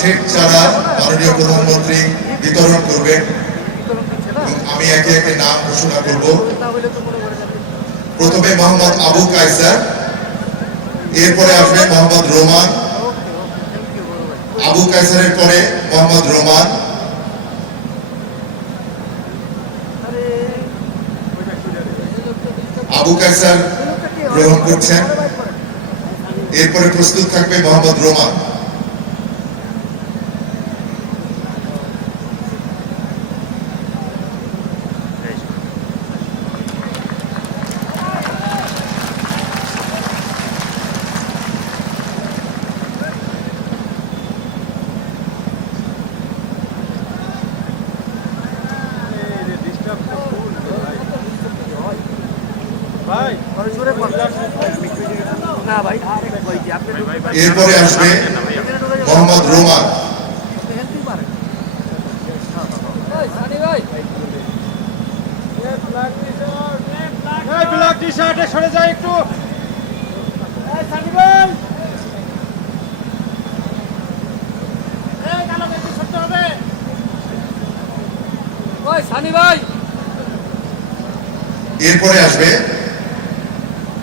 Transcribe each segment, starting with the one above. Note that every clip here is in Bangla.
গাছের চারা মাননীয় প্রধানমন্ত্রী বিতরণ করবেন। আমি একে একে নাম ঘোষণা করব। প্রথমে মোহাম্মদ আবু কায়সার, এরপরে আসবে মোহাম্মদ রোমান, আবু কায়সারের পরে মোহাম্মদ রোমান, আবু কায়সার গ্রহণ করছেন। এরপরে প্রস্তুত থাকবে মোহাম্মদ রোমান। এরপরে আসবে মোহাম্মদ রোমান। সরে যায় একটু। এরপরে আসবে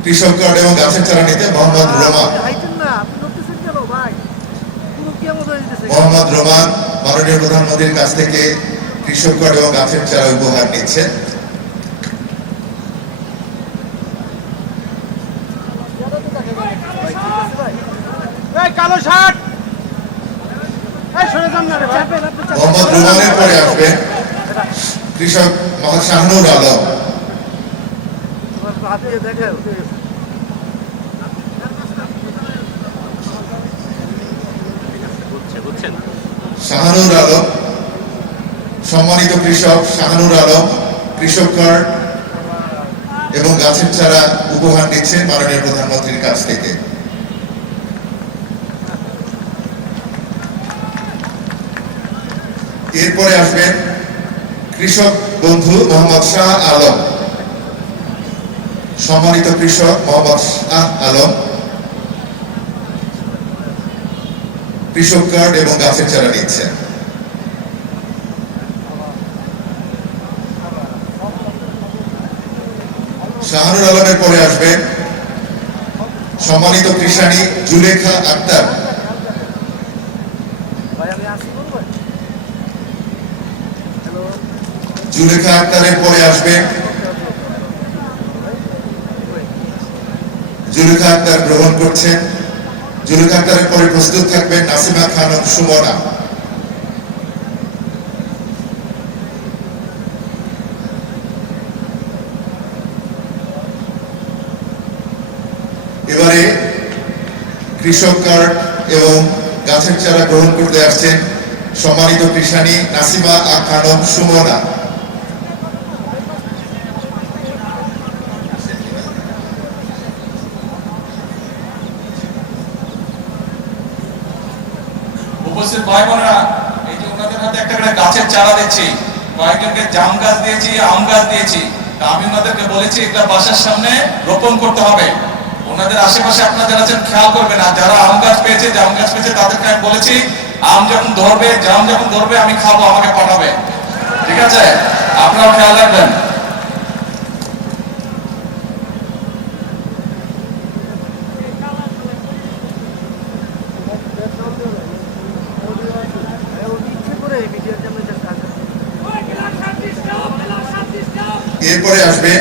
কৃষক কার্ড এবং গাছের চারা নিতে মোহাম্মদ রোমান। মোহাম্মদ রোমান মাননীয় প্রধানমন্ত্রীর কাছ থেকে কৃষক কার্ড এবং গাছের চারা উপহার নিচ্ছে। মোহাম্মদ রোমানের পরে আসবে কৃষক মোহাম্মদ শাহনুর আলম। শাহনুর আলম, সম্মানিত কৃষক শাহনুর আলম কৃষক কার্ড এবং গাছের চারা উপহার দিচ্ছেন মাননীয় প্রধানমন্ত্রীর কাছ থেকে। এরপরে আসবেন কৃষক বন্ধু মোহাম্মদ শাহ আলম। সম্মানিত কৃষক মোহাম্মদ শাহ আলম কৃষক কার্ড এবং গাছের চারা নিচ্ছেন। শাহনুর আলমের পরে আসবেন সম্মানিত কৃষাণী জুলেখা আক্তার। জুলেখা আক্তারের পরে আসবেন জুলেখা আক্তার গ্রহণ করছেন। জুলেখা আক্তারের পরে প্রস্তুত থাকবেন নাসিমা খানম সুমনা। এবারে কৃষক কার্ড এবং গাছের চারা গ্রহণ করতে আসছেন সম্মানিত কৃষাণী নাসিমা খানম সুমনা। উপস্থিত ভাই বোনেরা, এই যে ওনাদের হাতে একটা করে গাছের চারা দিচ্ছি, কয়েকজনকে জাম গাছ দিয়েছি, আম গাছ দিয়েছি। আমি ওনাদেরকে বলেছি এটা বাসার সামনে রোপণ করতে হবে। ওনাদের আশেপাশে আপনাদের আছেন, খেয়াল করবেন। আর যারা আম গাছ পেয়েছে, জাম গাছ পেয়েছে, তাদেরকে আমি বলেছি আম যখন ধরবে, জাম যখন ধরবে আমি খাবো, আমাকে পাঠাবে। ঠিক আছে, আপনারাও খেয়াল রাখবেন। এরপরে আসবে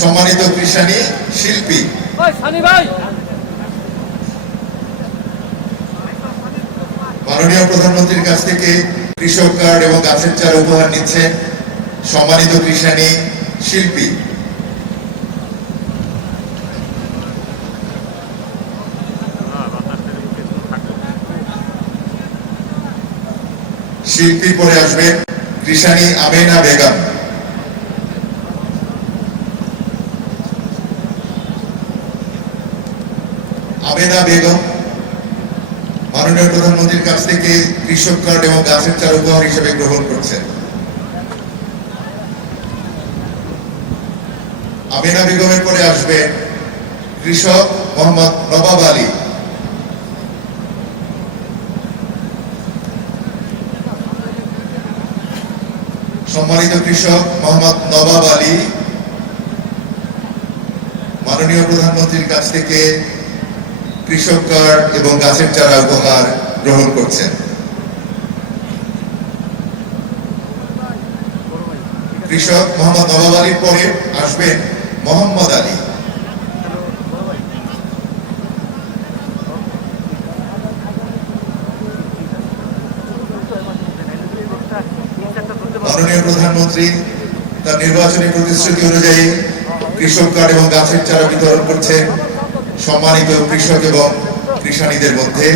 সম্মানিত কৃষাণী শিল্পী। মাননীয় প্রধানমন্ত্রীর কাছ থেকে কৃষক কার্ড এবং গাছের চারা উপহার নিচ্ছে সম্মানিত কৃষাণী শিল্পী। শিল্পী পরে আসবে কৃষাণী আমেনা বেগম। আমেনা বেগম মাননীয় প্রধানমন্ত্রীর কাছ থেকে কৃষক কার্ড এবং গাছের চারা উপহার হিসেবে গ্রহণ করছেন। আমেনা বেগমের পরে আসবে কৃষক মোহাম্মদ নবাব আলী। সম্মানিত কৃষক মোহাম্মদ নবাব আলী মাননীয় প্রধানমন্ত্রীর কাছ থেকে কৃষক কার্ড এবং গাছের চারা উপহার গ্রহণ করছেন। কৃষক মোহাম্মদ নবাব আলীর পরে আসবেন মোহাম্মদ আলী। মাননীয় প্রধানমন্ত্রী তার নির্বাচনী প্রতিশ্রুতি অনুযায়ী কৃষক কার্ড এবং গাছের চারা বিতরণ করছেন সম্মানিত কৃষক এবং কৃষানীদের মধ্যে।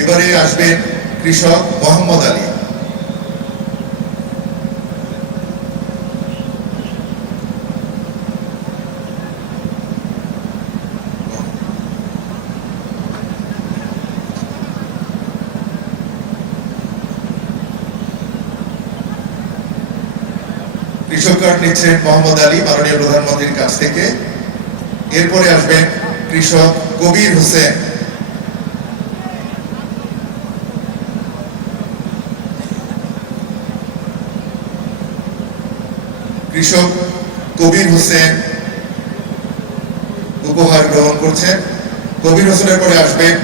এবারে আসবেন কৃষক মোহাম্মদ আলী। কৃষক কার্ড নিচ্ছেন মোহাম্মদ আলী মাননীয় প্রধানমন্ত্রীর কাছ থেকে। এরপরে আসবেন কৃষক কবির হোসেন। কৃষক কবির হোসেন উপহার গ্রহণ করছেন। কবির হোসেনের পরে আসবেন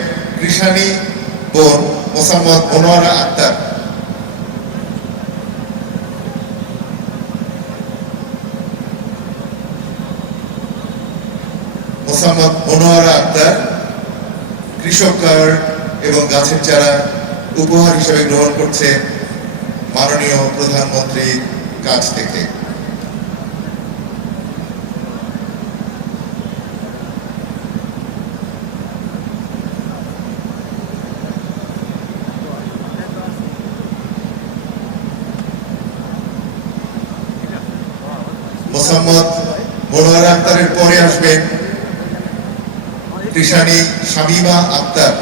কৃষানী বোন মোসাম্মদ মনোয়ারা আক্তার। মোসাম্মদ মনোয়ারা আক্তার কৃষক কার্ড এবং গাছের চারা উপহার হিসেবে গ্রহণ করছে মাননীয় প্রধানমন্ত্রীর কাছ থেকে। মোসাম্মদ মনোয়ারা আক্তারের পরে আসবেন কৃষানী শামীমা আক্তার।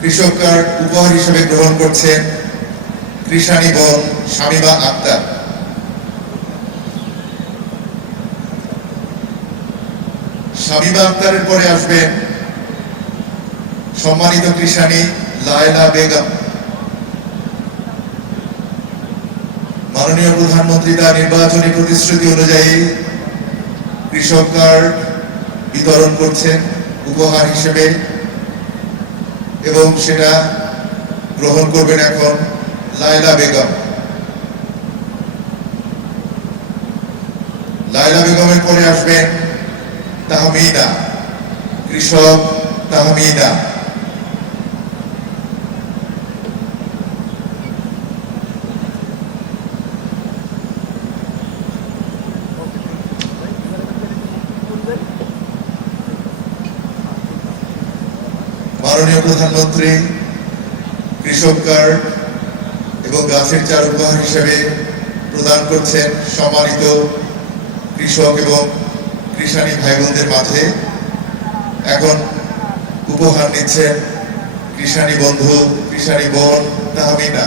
কৃষক কার্ড উপহার হিসেবে গ্রহণ করছেন কৃষানী বোন শামীমা আক্তার। শামীমা আক্তারের পরে আসবেন সম্মানিত কৃষানী লায়লা বেগম। মাননীয় প্রধানমন্ত্রী তার নির্বাচনী প্রতিশ্রুতি অনুযায়ী কৃষক কার্ড বিতরণ করছেন উপহার হিসেবে এবং সেটা গ্রহণ করবেন এখন লায়লা বেগম। লায়লা বেগমের পরে আসবেন তাহমিদা, কৃষক তাহমিদা। মাননীয় প্রধানমন্ত্রী কৃষক কার্ড এবং গাছের চারা উপহার হিসেবে প্রদান করছেন সম্মানিত কৃষক এবং কৃষানী ভাই বোনদের মাঝে। এখন উপহার নিচ্ছেন কৃষানী বন্ধু, কৃষানী বোন তাহমিনা।